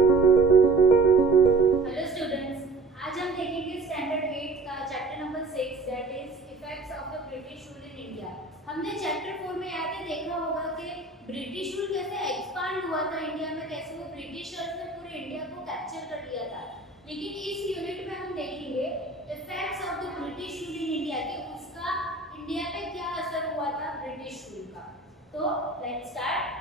Hello students, आज हम देखेंगे स्टैंडर्ड 8 का chapter number 6 that is effects of the British rule in India. हमने चैप्टर 4 में याद है देखा होगा कि ब्रिटिश रूल कैसे एक्सपांड हुआ था इंडिया में, कैसे वो ब्रिटिशर्स ने पूरे इंडिया को कैप्चर कर लिया था। लेकिन इस यूनिट में हम देखेंगे effects of the British rule in India कि उसका इंडिया पे क्या असर हुआ था ब्रिटिश रूल का। तो let's start.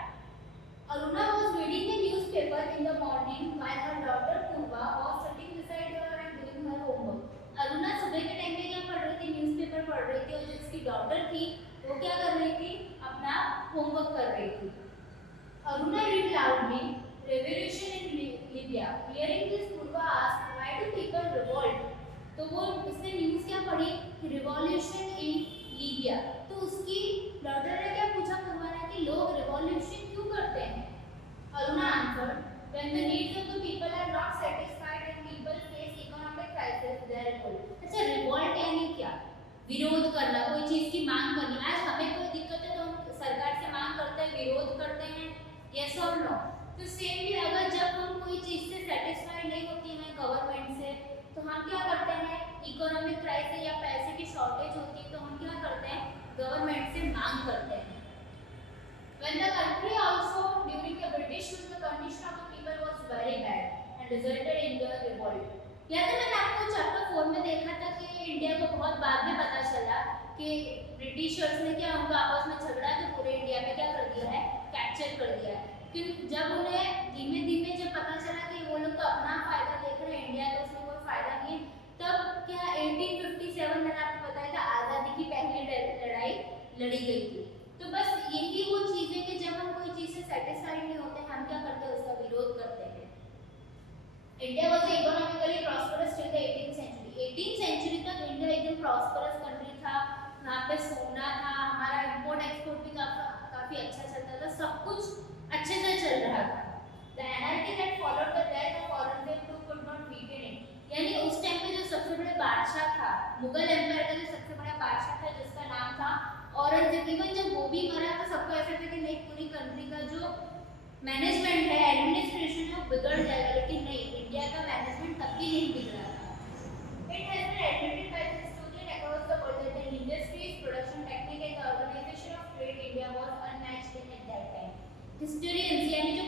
Aruna was reading the newspaper in the morning while her daughter Purva was sitting beside her and doing her homework. Aruna सुबह के टाइम पे क्या पढ़ रही थी? न्यूज़पेपर पढ़ रही थी और जो उसकी डॉटर थी वो क्या कर रही थी? अपना होमवर्क कर रही थी। Aruna read loudly, "Revolution in Libya." Hearing this, Purva asked, "Why do people revolt?" तो वो उसने न्यूज़ क्या पढ़ी? Revolution in Libya. तो उसकी डॉटर ने क्या पूछा पूर्वा ने कि लोग रिवॉल्यूशन क्यों करते हैं? Aruna answered, "When the needs of the people are not satisfied and people face economic crisis, they revolt." अच्छा, रिवॉल्ट यानी क्या? विरोध करना, कोई चीज की मांग करनी। आज हमें कोई दिक्कत है तो हम सरकार से मांग करते हैं, विरोध करते हैं, यस और नो। तो सेम भी अगर जब हम कोई चीज से सेटिस्फाइड नहीं होती हैं गवर्नमेंट से, तो हम क्या करते हैं? इकोनॉमिक क्राइसिस या पैसे की शॉर्टेज होती है तो हम क्या करते हैं? गवर्नमेंट से मांग करते हैं। When the country also during the British rule, the condition of the people was very bad and resulted in the revolt. याद है मैंने आपको चैप्टर 4 में देखा था कि इंडिया को बहुत बाद में पता चला कि ब्रिटिशर्स ने क्या उनका आपस में झगड़ा के पूरे इंडिया में क्या कर दिया है? कैप्चर कर दिया है। क्योंकि जब उन्हें धीमे धीमे जब पता चला कि वो लोग तो अपना फायदा देख रहे हैं, इंडिया का उसमें कोई फायदा नहीं है, तब क्या 1857 मैंने आपको बताया था आज़ादी की पहली लड़ाई लड़ी गई थी। तो बस यही वो चीज है कि जब हम कोई चीज से सेटिस्फाइड नहीं होते हम क्या करते हैं? उसका विरोध करते हैं। India was economically prosperous till the 18th century. 18th century तक इंडिया एकदम प्रॉस्परस कंट्री था। वहाँ पे सोना था, हमारा इंपोर्ट एक्सपोर्ट भी काफी अच्छा चलता था, सब कुछ अच्छे से चल रहा था। The anarchy that followed the death of Aurangzeb too could not weaken it. यानी उस टाइम पे जो सबसे बड़े बादशाह था, मुगल एम्पायर का जो सबसे बड़ा बादशाह था जिसका नाम था औरंगजेब, इवन जब वो भी मरा तो सबको ऐसा था कि नहीं पूरी कंट्री का जो मैनेजमेंट है, एडमिनिस्ट्रेशन है वो बिगड़ जाएगा, लेकिन नहीं, इंडिया का मैनेजमेंट तब भी नहीं बिगड़ा था। It has been admitted by the historian across the world that the industries, production technique and the organisation of trade India was unmatched in at that time. Historians यानी जो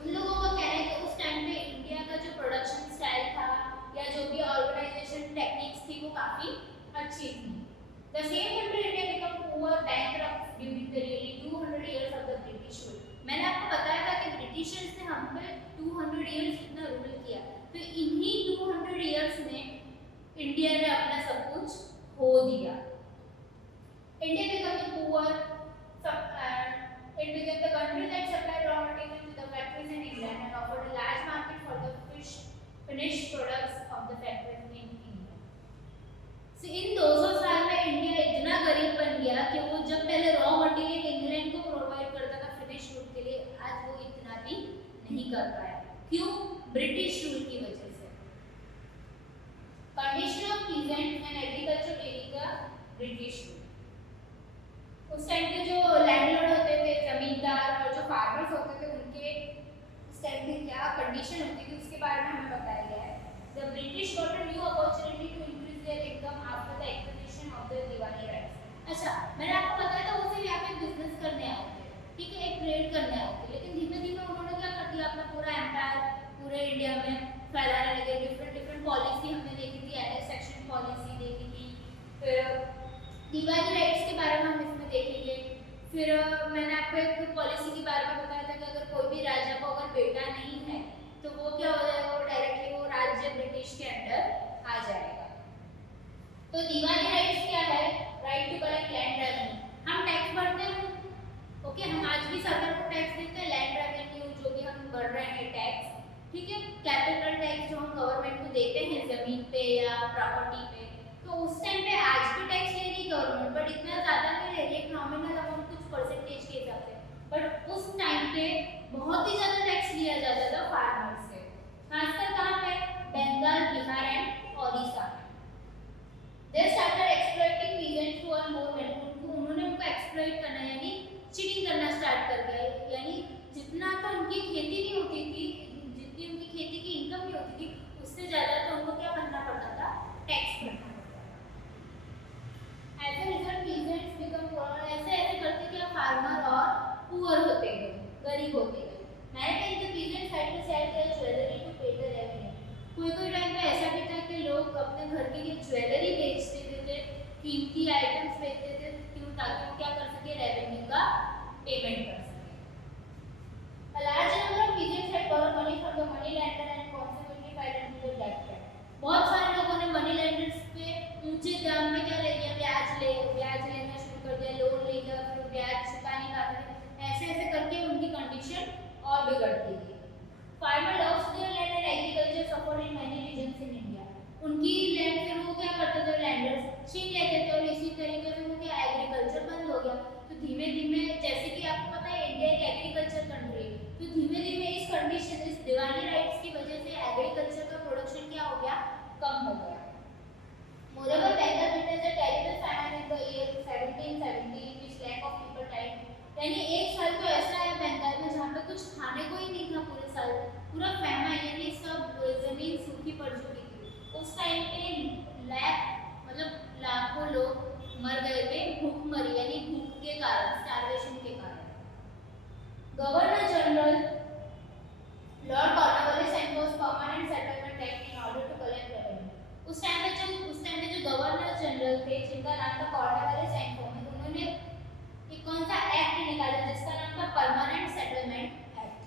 उन लोगों का कहना है कि उस टाइम पे इंडिया का जो प्रोडक्शन स्टाइल था या जो भी ऑर्गेनाइजेशन टेक्निक्स थी वो काफी अच्छी थी। The same country India became poor, bankrupt during the nearly 200 years of the British rule. मैंने आपको बताया था कि ब्रिटिशर्स ने हम पे 200 इयर्स कितना रूल किया, तो इन्हीं 200 इयर्स में इंडिया ने अपना सब कुछ खो दिया। India became poor, it became the country that supplied raw materials to the factories in England and offered a large market for the finished products of the factories in England. इन 200 साल में India इतना गरीब बन गया कि वो जब पहले रॉ मटेरियल इंग्लैंड को प्रोवाइड करता था फिनिश गुड के लिए, आज वो इतना भी नहीं कर पाया। क्यों? ब्रिटिश रूल की वजह से। Condition of peasant and agriculture during the British rule. उस टाइम पे जो लैंडलॉर्ड होते थे, जमींदार और जो फार्मर्स होते थे, उनके उस टाइम पे क्या कंडीशन होती थी उसके बारे में हमें बताया गया है। The British got a new opportunity to their income after the acquisition of their Diwali rights। अच्छा, मैंने आपको बताया था वो सिर्फ यहाँ पे बिजनेस करने आए थे, ठीक है, एक ट्रेड करने आए थे, लेकिन धीमे धीमे उन्होंने क्या कर दिया? अपना पूरा एम्पायर पूरे इंडिया में फैलाने लगे। डिफरेंट पॉलिसी हमने देखी थी, एनेक्सेशन पॉलिसी देखी थी, फिर दिवाली राइट्स के बारे में हम इसमें देखेंगे। फिर मैंने आपको एक पॉलिसी के बारे में बताया था कि अगर कोई भी राजा को अगर बेटा नहीं है तो वो क्या हो जाएगा? वो डायरेक्टली वो राज्य ब्रिटिश के अंडर आ जाएगा। तो दिवाली राइट्स क्या है? Right to collect land revenue. हम टैक्स भरते हैं, ओके, हम आज भी सरकार को टैक्स देते हैं, लैंड रेवेन्यू जो भी हम भर रहे हैं टैक्स, ठीक है, कैपिटल टैक्स जो हम गवर्नमेंट को देते हैं जमीन पे या प्रॉपर्टी पे, तो उस टाइम पे आज भी टैक्स ले रही गवर्नमेंट, बट इतना ज्यादा नहीं ले रही, एक नॉमिनल अमाउंट कुछ परसेंटेज के हिसाब से, बट उस टाइम पे बहुत ही ज्यादा टैक्स लिया जाता था फार्मर्स से, खासकर कहाँ पे? Bengal, Bihar and Odisha. They started exploiting peasants to earn more money। उन्होंने उनको एक्सप्लॉइट करना यानी चीटिंग करना स्टार्ट कर दिया, यानी जितना तो उनकी खेती नहीं होती थी, गरीब होते गए। Many times the peasants had to sell their jewellery to pay the revenue. कोई टाइम पे ऐसा भी था कि लोग अपने घर की ज्वेलरी बेचते थे, कीमती आइटम्स बेचते थे, क्यों? ताकि वो क्या कर सके, रेवेन्यू का पेमेंट कर सके। A large number of peasants had borrowed money from the money lender and consequently filed into the debt trap. बहुत सारे लोगों ने मनी लेंडर्स पे ऊंचे दाम में क्या ले लिया, ब्याज लेना शुरू कर दिया, लोन ले लिया, फिर ब्याज चुका नहीं पाते, ऐसे करके उनकी कंडीशन और बिगड़ती गई। Farmer lost their land and agriculture suffered in many regions in India. उनकी लैंड से वो क्या करते थे, लैंडर्स छीन लेते थे, और इसी तरीके से वो क्या, एग्रीकल्चर बंद हो गया। तो धीमे धीमे, जैसे कि आपको पता है इंडिया एक एग्रीकल्चर कंट्री है, तो धीमे धीमे इस कंडीशन, इस दिवानी राइट्स की वजह से एग्रीकल्चर का प्रोडक्शन क्या हो गया, कम हो गया। Moreover, Bengal witnessed a terrible famine in the year 1770 in which lakh of people died. यानी एक साल तो ऐसा है बंगाल में जहाँ पे कुछ खाने को ही नहीं था पूरे साल, पूरा फेमाइन, यानी सब जमीन सूखी पड़ चुकी थी। उस टाइम पे मतलब लाखों लोग मर गए थे, भूखमरी यानी भूख के कारण, स्टारवेशन के कारण। Governor general Lord Cornwallis enforced permanent settlement act in order to collect revenue. उस टाइम पे जो गवर्नर जनरल थे, जिनका नाम था कॉर्नवालिस एनफोर्स्ड, उन्होंने एक कौन सा एक्ट निकाला जिसका नाम था permanent settlement act.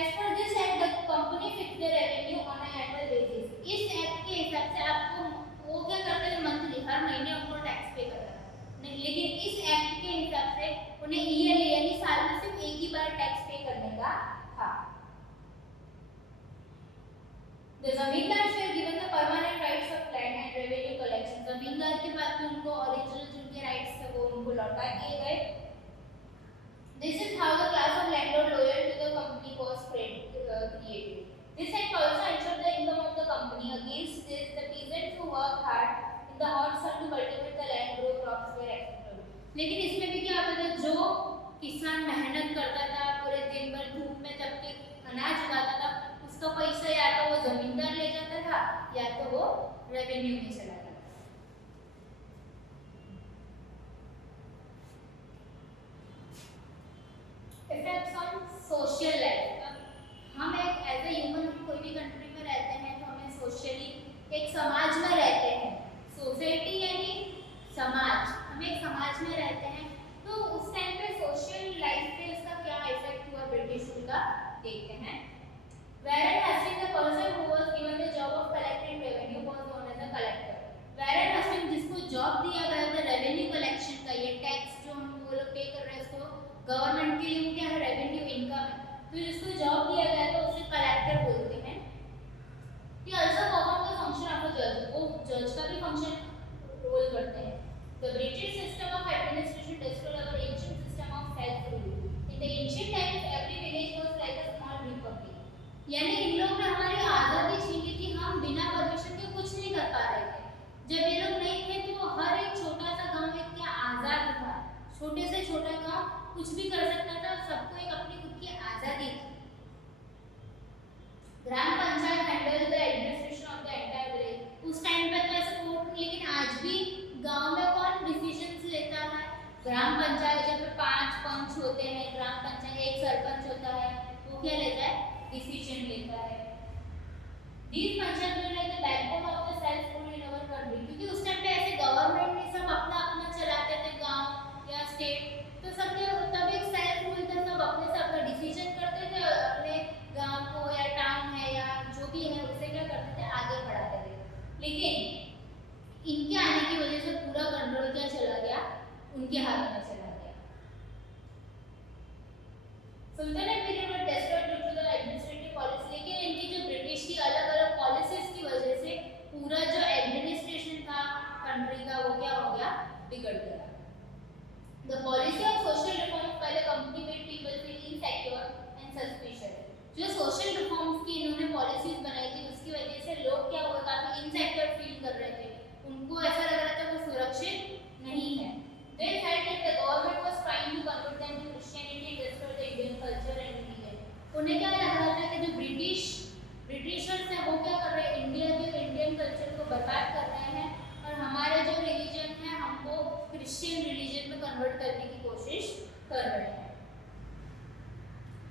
As per this act the company fix the revenue on a annual basis. इस एक्ट के हिसाब से आपको वो क्या करते थे, मंथली, हर महीने उनको टैक्स पे करना नहीं, लेकिन इस एक्ट के हिसाब से उन्हें ईयरली यानी साल में सिर्फ एक ही बार टैक्स पे करने का था। The जमींदार were given the permanent rights of land and revenue collection. जमींदार के पास भी उनको ओरिजिनल जिनके राइट्स थे वो उनको लौटा दिए गए। This is how the class of landlord loyal to the company was created. This act also ensured the income of the company. Against this, the peasants who worked hard in the hot sun to cultivate the land, grow crops were exploited. लेकिन इसमें भी क्या होता था, जो किसान मेहनत करता था पूरे दिन भर धूप में तब के अनाज उगाता था, उसका पैसा या तो वो जमींदार ले जाता था या तो वो रेवेन्यू में चला जाता था। Effects on social life. हम एक एज ए ह्यूमन कोई भी कंट्री में रहते हैं तो हमें सोशली एक समाज में रहते हैं। सोसाइटी यानी समाज, हम एक समाज में रहते हैं, तो उस टाइम पे सोशल लाइफ पे इसका क्या इफेक्ट हुआ ब्रिटिश रूल का, देखते हैं। Warren Hastings, the person who was given the job of collecting revenue, was known as a collector. Warren Hastings, जिसको जॉब दिया गया था रेवेन्यू कलेक्शन का, ये टैक्स जो हम वो लोग पे कर रहे हैं इसको गवर्नमेंट के लिए क्या है, रेवेन्यू इनकम है, तो जिसको जॉब दिया गया था उसे कलेक्टर बोलते हैं। He also performed the function of a judge, वो जज का भी फंक्शन रोल करते हैं। The British system of administration destroyed our ancient system of self-rule. In the ancient times, every village was like a small republic. यानी इन लोग ने हमारी आज़ादी छीन ली थी, हम बिना परमिशन के कुछ नहीं कर पा रहे थे। जब ये लोग नहीं थे तो हर एक छोटा सा गांव एक क्या आज़ाद था, छोटे से छोटा गांव कुछ भी कर सकता था, सबको एक अपनी खुद की आज़ादी थी। Gram Panchayat handle the administration of the entire village. उस टाइम पे तो ऐसा कोर्ट, लेकिन आज भी गांव में कौन डिसीजंस लेता है, ग्राम पंचायत, जब 5 पंच होते हैं, ग्राम पंचायत एक सरपंच होता है, वो क्या लेता है, डिसीजन लेता है। These पंचायत जो है backbone of the self rule in our country, क्योंकि उस टाइम पे ऐसे गवर्नमेंट ने सब अपना अपना चलाते थे गांव या स्टेट, तो सबके तब एक सेल्फ रूल था, सब अपने से अपना डिसीजन करते थे और अपने गांव को या टाउन है या जो भी है उसे क्या करते थे, आगे बढ़ाते थे। लेकिन इनके आने की वजह से पूरा कंट्रोल क्या चला गया, उनके हाथ में चला गया। सुल्तानेट पीरियड में destroyed due to the administrative policy, लेकिन इनकी जो ब्रिटिश की अलग अलग पॉलिसीज की वजह से पूरा जो एडमिनिस्ट्रेशन था कंट्री का वो क्या हो गया, बिगड़ गया। The policy of social reforms by the company made people feel insecure and suspicious. जो सोशल रिफॉर्म्स की इन्होंने पॉलिसीज बनाई थी उसकी वजह से लोग क्या हुआ, काफी इनसिक्योर फील कर रहे थे, उनको ऐसा लग रहा था वो सुरक्षित नहीं है। They felt that the government was trying to convert them to Christianity and destroy the Indian culture and religion. उन्हें क्या लग रहा था कि जो ब्रिटिशर्स हैं वो क्या कर रहे हैं, इंडिया के इंडियन कल्चर को बर्बाद कर रहे हैं और हमारे जो रिलीजन है हमको क्रिश्चियन रिलीजन में कन्वर्ट करने की कोशिश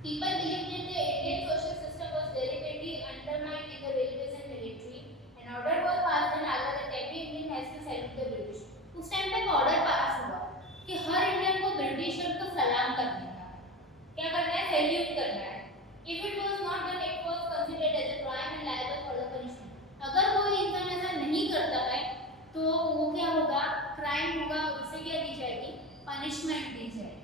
People believed that the Indian social system was deliberately undermined in the railways and military. An order was passed in Agra that every Indian has to salute the British. उस time पे एक order pass हुआ कि हर Indian को britisher को सलाम करने का, क्या करना है, सैल्यूट करना है. If it was not done, it was considered as a crime and liable for the punishment. अगर कोई इंसान ऐसा नहीं करता है तो वो क्या होगा, क्राइम होगा, उससे क्या दी जाएगी, पनिशमेंट दी जाएगी.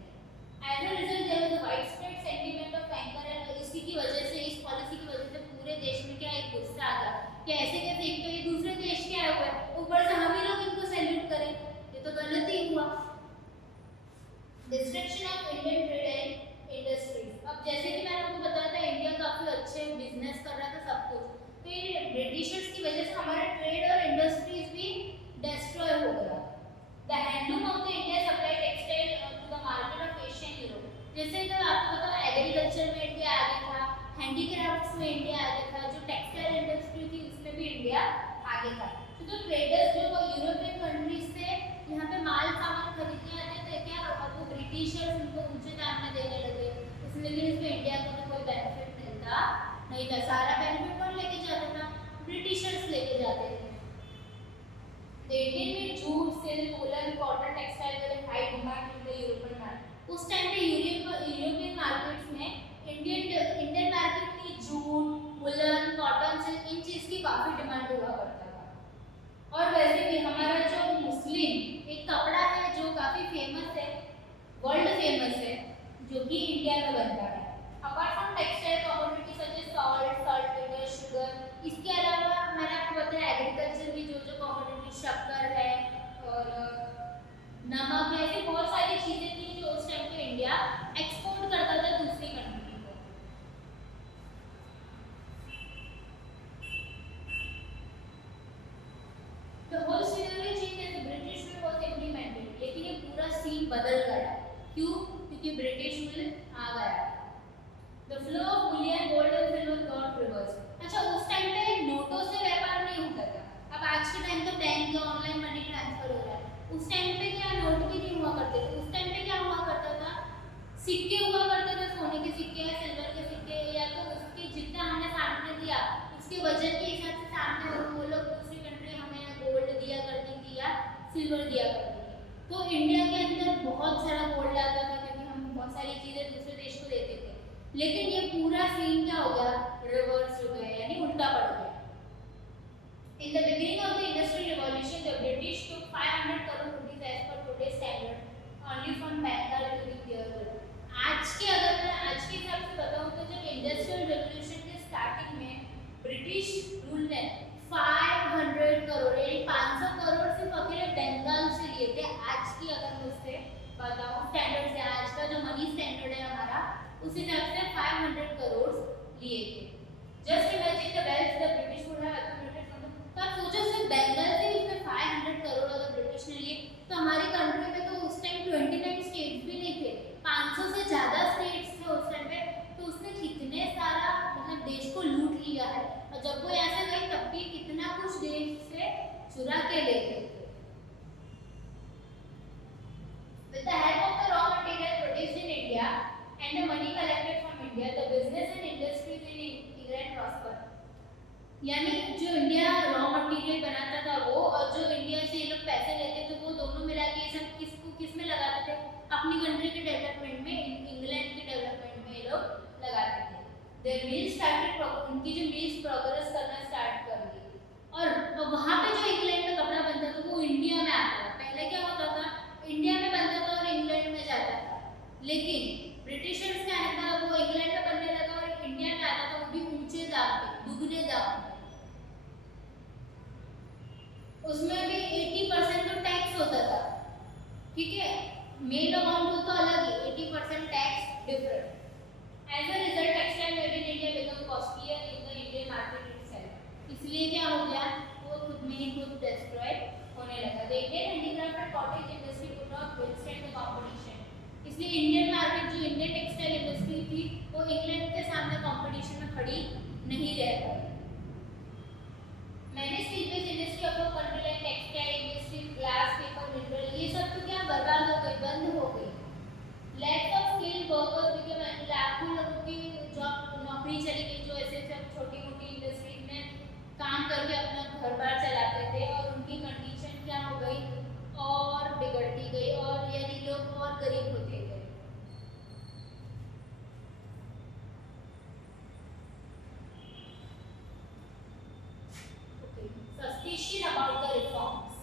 As a result, there was a widespread sentiment of anger and इसी की वजह से, इस पॉलिसी की वजह से पूरे देश में क्या एक गुस्सा आ गया कि ऐसे कैसे, एक तो ये दूसरे देश के आए हुए हैं, ऊपर से हम ही लोग इनको सैल्यूट करें, ये तो गलत ही हुआ. Destruction of Indian trade and industries. अब जैसे कि मैंने आपको बताया था इंडिया काफी अच्छे बिजनेस कर रहा था सब कुछ, तो ये ब्रिटिशर्स की वजह से हमारा ट्रेड और इंडस्ट्रीज भी डिस्ट्रॉय हो गया. The handloom of the India supply textile to the market of Asia and Europe. जैसे कि आपको पता है एग्रीकल्चर में इंडिया आगे था, हैंडीक्राफ्ट्स में इंडिया आगे था, जो टेक्सटाइल इंडस्ट्री थी उसमें भी इंडिया आगे था. तो ट्रेडर्स जो यूरोपियन कंट्रीज से यहाँ पे माल सामान खरीदने आते थे, क्या अब वो ब्रिटिशर्स उनको ऊंचे दाम में देने लगे, इसलिए इसमें इंडिया को तो कोई बेनिफिट मिलता नहीं था. सारा बेनिफिट कौन लेके जाता था, ब्रिटिशर्स लेके जाते थे. इंडियन में jute, silk, woollen, cotton, textile were in high demand in the European market. उस टाइम पे यूरोपियन मार्केट्स में इंडियन मार्केट की जूट, वूलन, कॉटन, सिल्क, इन चीज की काफी डिमांड हुआ करता था. और वैसे भी हमारा जो मुस्लिम एक कपड़ा है जो काफी फेमस है, वर्ल्ड फेमस है, जो कि इंडिया में बनता है. Apart from textile commodity such as salt, salt, sugar, इसके अलावा मैंने आपको बताया एग्रीकल्चर की जो कमोडिटी, शक्कर है और नमक है, ऐसी बहुत सारी चीजें थी जो उस टाइम पे इंडिया एक्सपोर्ट करता था दूसरी कंट्री को. The whole scenario changed as the British rule was implemented. लेकिन ये पूरा सीन बदल गया. क्यों? क्योंकि ब्रिटिश रूल आ गया. The flow of bullion, gold and silver got reversed. अच्छा, उस टाइम पे नोटों से व्यापार नहीं होता था. अब आज के टाइम तो बैंक का ऑनलाइन मनी ट्रांसफर हो रहा है. उस टाइम पे क्या नोट भी नहीं हुआ करते थे. उस टाइम पे क्या हुआ करता था, सिक्के हुआ करते थे, सोने के सिक्के या सिल्वर के सिक्के, या तो उसके जितना हमने सामने दिया उसके वजन के हिसाब से सामने वो लोग दूसरी कंट्री हमें गोल्ड दिया करती थी या सिल्वर दिया करती थी. तो इंडिया के अंदर बहुत सारा गोल्ड आता था क्योंकि हम बहुत सारी चीजें दूसरे देश को देते थे. लेकिन ये पूरा सीन क्या हो गया, रिवर्स हो गया, यानी उल्टा पड़ गया. In the beginning of the Industrial Revolution, the British took 500 crore rupees as per today's standard only from Bengal during their rule. आज के हिसाब से बताऊं तो जब इंडस्ट्रियल रेवोल्यूशन के स्टार्टिंग में ब्रिटिश रूल ने 500 करोड़ यानी 500 करोड़ सिर्फ अकेले बंगाल से लिए थे. आज की अगर मैं उससे बताऊं स्टैंडर्ड से, आज का जो मनी स्टैंडर्ड है हमारा, उस हिसाब से 500 करोड़ लिए थे. Just imagine the wealth the British would have accumulated from the. तो आप सोचो सिर्फ बंगाल से इसमें 500 करोड़ अगर ब्रिटिश ने लिए तो हमारी कंट्री में तो उस टाइम 29 स्टेट्स भी नहीं थे, 500 से ज्यादा स्टेट्स थे उस टाइम पे. तो उसने कितने सारा मतलब देश को लूट लिया है, और जब वो ऐसा गई तब भी कितना कुछ देश से चुरा के ले गए. With the help of the raw material produced in India and the money collected from India, the business and industries in England prospered. यानी जो इंडिया रॉ मटेरियल बनाता था वो, और जो इंडिया से ये लोग पैसे लेते थे, वो दोनों मिला के ये सब किस में लगाते थे, अपनी कंट्री के डेवलपमेंट में, इंग्लैंड के डेवलपमेंट में ये लोग लगाते थे. देयर मिल्स स्टार्टेड, उनकी जो मिल्स प्रोग्रेस करना स्टार्ट कर दी. और वहाँ पे जो इंग्लैंड में कपड़ा बनता था वो इंडिया में आता था. पहले क्या होता था, इंडिया में बनता था और इंग्लैंड में जाता था. लेकिन ब्रिटिशर्स के आने के बाद वो इंग्लैंड में बनने लगा और इंडिया में आता था, वो भी ऊंचे दाम पे, दुगने दाम पे. उसमें भी 80% तो टैक्स होता था. ठीक है, मेन अमाउंट हो तो अलग ही, 80% tax different. As a result textile made in India become costlier in the Indian market itself. इसलिए क्या हो गया, वो खुद में ही खुद डिस्ट्रॉय होने लगा. The Indian handicraft and cottage industry could not withstand the competition. इसलिए इंडियन मार्केट जो इंडियन टेक्सटाइल इंडस्ट्री थी वो इंग्लैंड के सामने कंपटीशन में खड़ी नहीं रह पाई. मैंने steel based industry of country like textile industry, glass, paper, mineral, ये सब तो क्या बर्बाद हो गई, बंद हो गई. Lack of skilled workers become, लाखों लोगों की करके अपना घर बार चलाते थे और उनकी कंडीशन क्या हो गई और बिगड़ती गई और यानी लोग और गरीब होते गए। Suspicion about the reforms.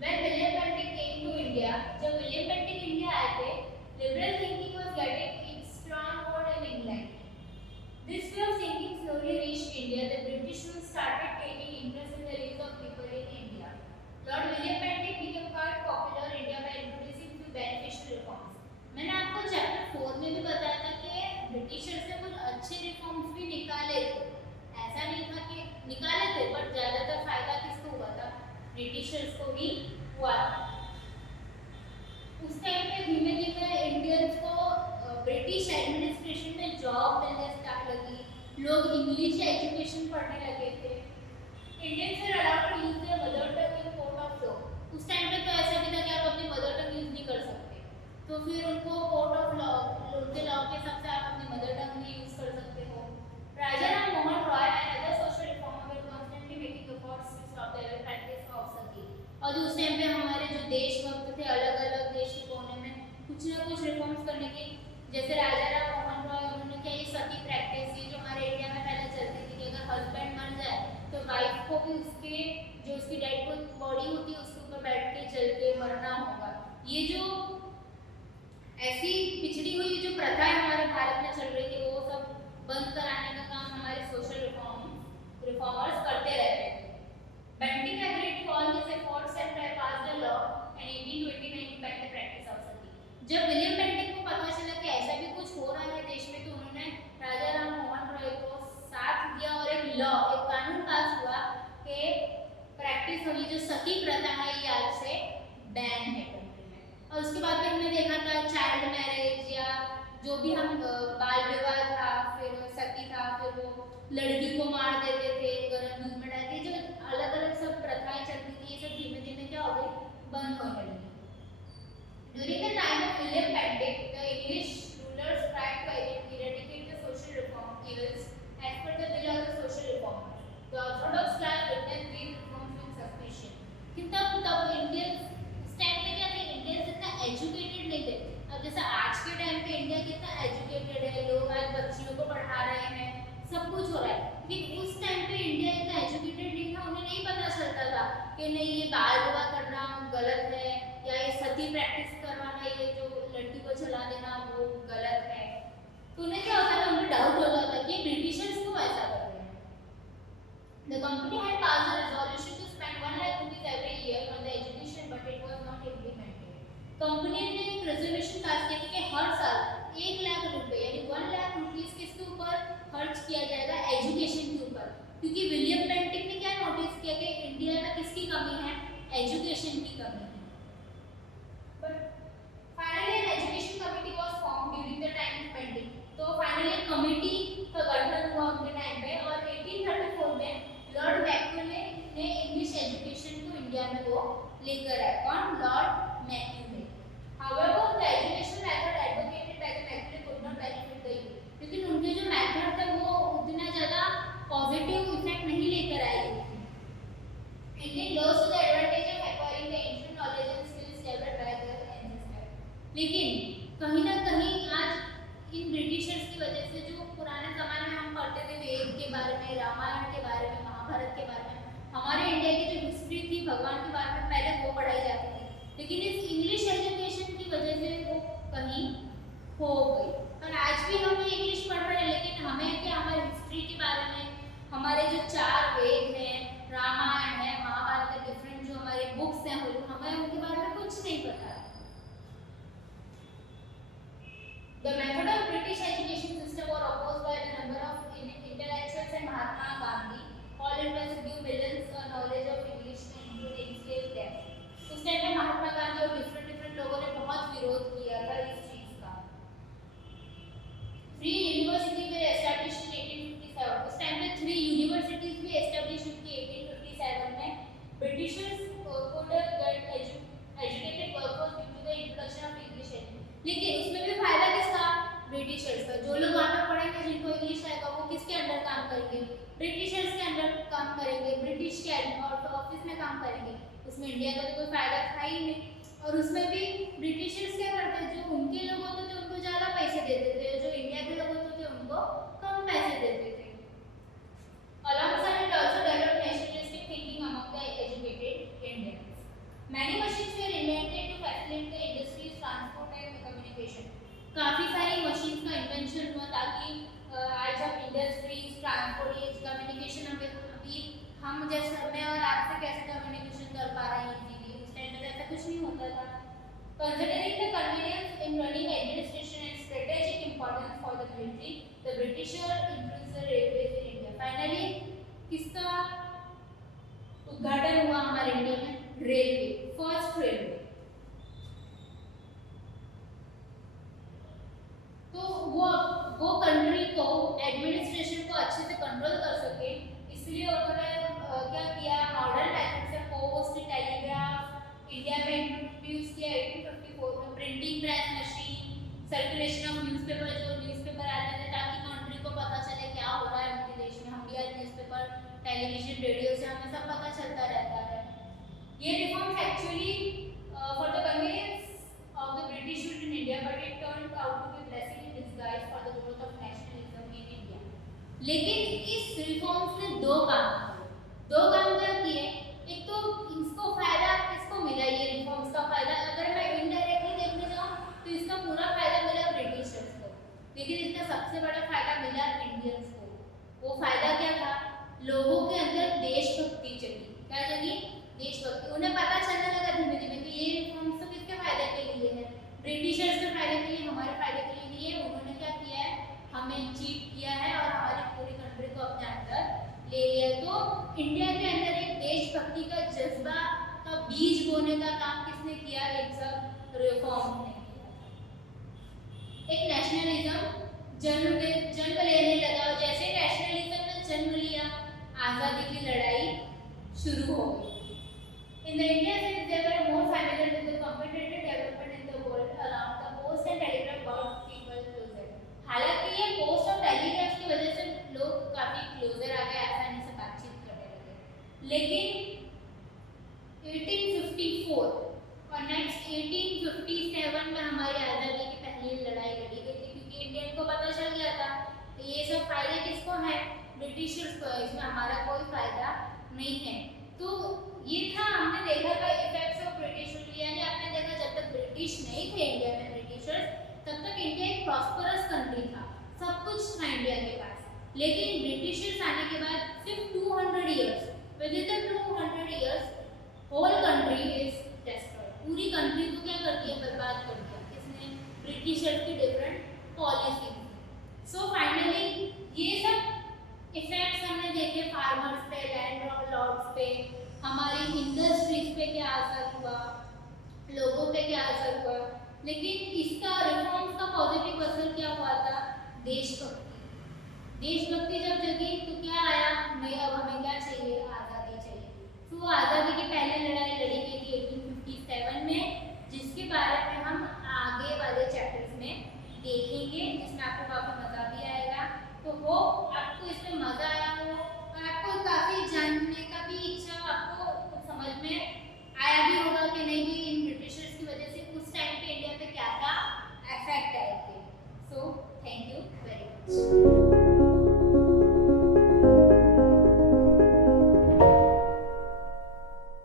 When William Bentinck came to India, जब विलियम बेंटिक इंडिया आए थे, liberal thinking was getting its stronghold in England. This way of thinking slowly reached India. The British rule started taking interest in the lives of people in India. Lord William Bentinck became quite popular in India by introducing few beneficial reforms. मैंने आपको chapter 4 में भी बताया था कि Britishers ने कुछ अच्छे रिफॉर्म्स भी निकाले थे। ऐसा नहीं था कि निकाले थे, पर ज्यादातर फायदा किसको हुआ था? ब्रिटिशर्स को ही हुआ था। उस टाइम पे धीमे धीमे इंडियंस को ब्रिटिश एडमिनिस्ट्रेशन में जॉब मिलने स्टार्ट लगी, लोग इंग्लिश एजुकेशन पढ़ने लगे थे। Indians were allowed to use their mother tongue in court of law. उस टाइम पे तो ऐसा भी था कि आप अपनी मदर टंग यूज नहीं कर सकते, तो फिर उनको कोर्ट ऑफ लॉ के लॉ के हिसाब से आप अपनी मदर टंग भी यूज कर सकते हो। Raja Ram Mohan Roy and other social reformer were constantly making efforts to stop the practice of sati. और उस टाइम पे हमारे जो देशभक्त थे अलग अलग देश के कोने में कुछ ना कुछ रिफॉर्म्स करने की, जैसे राजा राम मोहन रॉय, उन्होंने क्या ये सती प्रैक्टिस, ये जो हमारे इंडिया में पहले चलती थी कि अगर हस्बैंड मर जाए तो वाइफ को भी उसके जो उसकी डेड बॉडी होती है उसके ऊपर बैठ के चल के मरना होगा। ये जो ऐसी पिछड़ी हुई जो प्रथा हमारे भारत में चल रही थी वो सब बंद कराने का काम हमारे सोशल रिफॉर्मर्स करते रहते थे। Bentinck agreed to all these efforts and passed a law in 1829 to ban the practice of sati. जब विलियम बेंटिक को पता चला कि ऐसा भी कुछ हो रहा है देश में, तो उन्होंने राजा राम मोहन रॉय को साथ दिया और एक लॉ, एक कानून पास हुआ कि प्रैक्टिस वाली जो सती प्रथा है ये आज से बैन है कंट्री में। और उसके बाद फिर हमने देखा था चाइल्ड मैरिज या जो भी हम बाल विवाह था, फिर सती था, फिर वो लड़की को मार देते थे, गर्म दूध में डाल के, जो अलग अलग सब प्रथाएं चलती थी, ये सब धीमे धीमे क्या हो गई, बंद होने लगी। During the time of William Bentinck, the English rulers tried to eradicate the social reform evils as per the will of the social reformers. The Orthodox class witnessed these reforms with suspicion. कि तब Indians उस time पे क्या थे, Indians इतना educated नहीं थे। अब जैसा आज के टाइम पे इंडिया कितना एजुकेटेड है, लोग आज बच्चियों को पढ़ा रहे हैं, सब कुछ हो रहा है, लेकिन उस टाइम पे इंडिया इतना एजुकेटेड नहीं था, उन्हें नहीं पता चलता था कि नहीं ये बाल विवाह करना गलत है या ये सती प्रैक्टिस करवाना, ये जो लड़की को चला देना वो गलत है। तो उन्हें क्या होता था, उन्हें डाउट हो जाता कि ब्रिटिशर्स क्यों ऐसा कर रहे हैं। The company had passed a resolution to spend 1 lakh rupees every year on the education, but it was not implemented. Company ने एक रेजोल्यूशन पास किया कि हर साल 1 लाख रुपए यानी 1 लाख रुपीस किसके ऊपर खर्च किया जाएगा, एजुकेशन के ऊपर। क्योंकि विलियम बेंटिक ने क्या नोटिस किया कि इंडिया में किसकी कमी है, एजुकेशन की कमी है। But finally an education committee was form during the time of Bentinck. तो फाइनली एक कमिटी का गठन हुआ उनके टाइम पे और 1834 में लॉर्ड मैक्यूले ने इंग्लिश एजुकेशन को इंडिया में वो लेकर आए। कौन? Lord Macaulay. However, the education method advocated by the Macaulay could not benefit the youth. लेकिन उनके जो मेथड थे वो उतना ज़्यादा पॉजिटिव इफेक्ट नहीं लेकर आए। Indian lost to the advantage of acquiring the ancient knowledge and skills developed by their ancestors. लेकिन कहीं ना कहीं आज इन ब्रिटिशर्स की वजह से जो पुराने ज़माने में हम पढ़ते थे वेद के बारे में, रामायण के बारे में, महाभारत के बारे में, हमारे इंडिया की जो हिस्ट्री थी भगवान के बारे में पहले वो पढ़ाई जाती थी, लेकिन इस इंग्लिश एजुकेशन की वजह से वो कहीं खो गई। और आज भी हम इंग्लिश पढ़ रहे हैं, लेकिन हमें क्या हमारी हिस्ट्री के बारे में, हमारे जो 4 वेद हैं, रामायण है, महाभारत है, डिफरेंट जो हमारे बुक्स हैं, हमें उनके बारे में कुछ नहीं पता। The method of British education system was opposed by a number of intellectuals and Mahatma Gandhi, all interested to give millions knowledge of English and to enslave them. उस टाइम में महात्मा गांधी और डिफरेंट लोगों ने बहुत विरोध किया था इस चीज का। Free university way establish in 1857। उस टाइम में 3 यूनिवर्सिटीज भी एस्टैब्लिश हुई थी 1857 में। Britishers could get educated workforce due to the introduction of English education। लेकिन उसमें भी फायदा किसका? ब्रिटिशर्स का। जो लोग वहाँ पे पढ़ेंगे जिनको इंग्लिश आएगा वो किसके अंडर काम करेंगे? ब्रिटिशर्स के अंडर ऑफिस में काम करेंगे, उसमें इंडिया का तो कोई फायदा था ही नहीं। और उसमें भी ब्रिटिशर्स क्या करते, जो उनके लोग होते थे उनको ज़्यादा पैसे देते थे, जो इंडिया के लोग होते थे उनको कम पैसे देते थे। Alongside it also developed nationalistic thinking among the educated Indians. Many machines were invented to facilitate the industries, transport and communication. काफ़ी सारी मशीन्स का इन्वेंशन हुआ ताकि आज हम इंडस्ट्रीज, ट्रांसपोर्ट, कम्युनिकेशन अभी हम जैसे मैं और आपसे कैसे कम्युनिकेशन कर पा रहे हैं इजीली, उस टाइम में ऐसा कुछ नहीं होता था। Considering the convenience in running administration and strategic importance for the military, the Britishers introduced the railways in India. Finally, किसका उद्घाटन हुआ हमारे इंडिया में? Railway, first railway. तो वो कंट्री को एडमिनिस्ट्रेशन को अच्छे से कंट्रोल कर सके, इसलिए उन्होंने क्या किया, मॉडर्न मेथड से पोस्ट, टेलीग्राफ इंडिया में इंट्रोड्यूस किया 1854 में। Printing press machine, circulation of newspaper, जो न्यूज़पेपर आते थे ताकि कंट्री को पता चले क्या हो रहा है उनके देश में। हम भी न्यूज़पेपर, टेलीविजन, रेडियो से हमें सब पता चलता रहता है। ये reforms actually for the convenience of the British rule in India, but it turned out to be blessing in disguise for the growth of nationalism in India. लेकिन इस रिफॉर्म्स ने दो काम क्या किए। एक तो इसको फायदा किसको मिला, ये रिफॉर्म्स का फायदा अगर मैं इनडायरेक्टली देखने जाऊँ तो इसका पूरा फायदा मिला ब्रिटिशर्स को, लेकिन इसका सबसे बड़ा फायदा मिला इंडियंस को। वो फायदा क्या था? लोगों के अंदर देशभक्ति जगी। क्या जगी? देशभक्ति। उन्हें पता चलने लगा धीमे धीमे कि ये रिफॉर्म्स तो किसके फायदे के लिए है, ब्रिटिशर्स के फायदे के लिए, हमारे फायदे के लिए नहीं है। उन्होंने क्या किया है, हमें चीट किया है और हमारी पूरी कंट्री को अपने अंदर ले लिया। तो इंडिया के अंदर एक देशभक्ति का जज्बा का बीज बोने का काम किसने किया? इन सब रिफॉर्म ने किया। एक नेशनलिज्म जन्म लेने लगा। जैसे नेशनलिज्म ने जन्म लिया, आज़ादी की लड़ाई शुरू हो गई। In the India since they were more familiar with the competitive development in the world around, the post and telegraph brought people closer. हालांकि ये पोस्ट और टेलीग्राफ की वजह से लोग काफी क्लोजर आ गए, आसानी से बातचीत करने लगे। लेकिन 1854 और नेक्स्ट 1857 में हमारी आज़ादी की पहली लड़ाई लड़ी गई थी, क्योंकि इंडियन को पता चल गया था ये सब फायदे किसको है, ब्रिटिशर्स को, इसमें हमारा कोई फायदा नहीं है। तो ये था, हमने देखा था इफेक्ट्स ऑफ ब्रिटिश रूल। यानी आपने देखा जब तक ब्रिटिश नहीं थे इंडिया में, ब्रिटिशर्स, तब तक इंडिया एक प्रॉस्परस कंट्री था, सब कुछ था इंडिया के पास। लेकिन ब्रिटिशर्स आने के बाद सिर्फ 200 years, within the 200 years whole country is destroyed. पूरी कंट्री को क्या कर दिया, बर्बाद कर दिया किसने? ब्रिटिशर्स की डिफरेंट पॉलिसी। सो फाइनली ये सब इफेक्ट्स हमने देखे फार्मर्स पे, लैंड लॉर्ड्स पे, हमारी इंडस्ट्रीज पे क्या असर हुआ, लोगों पे क्या असर हुआ। लेकिन इसका रिफॉर्म्स का पॉजिटिव असर क्या हुआ था? देशभक्ति। देशभक्ति जब जगी तो क्या आया, नहीं अब हमें क्या चाहिए, आज़ादी चाहिए। तो आज़ादी की पहली लड़ाई लड़ी गई थी 1857 में, जिसके बारे में हम आगे वाले चैप्टर्स में देखेंगे, जिसमें आपको काफ़ी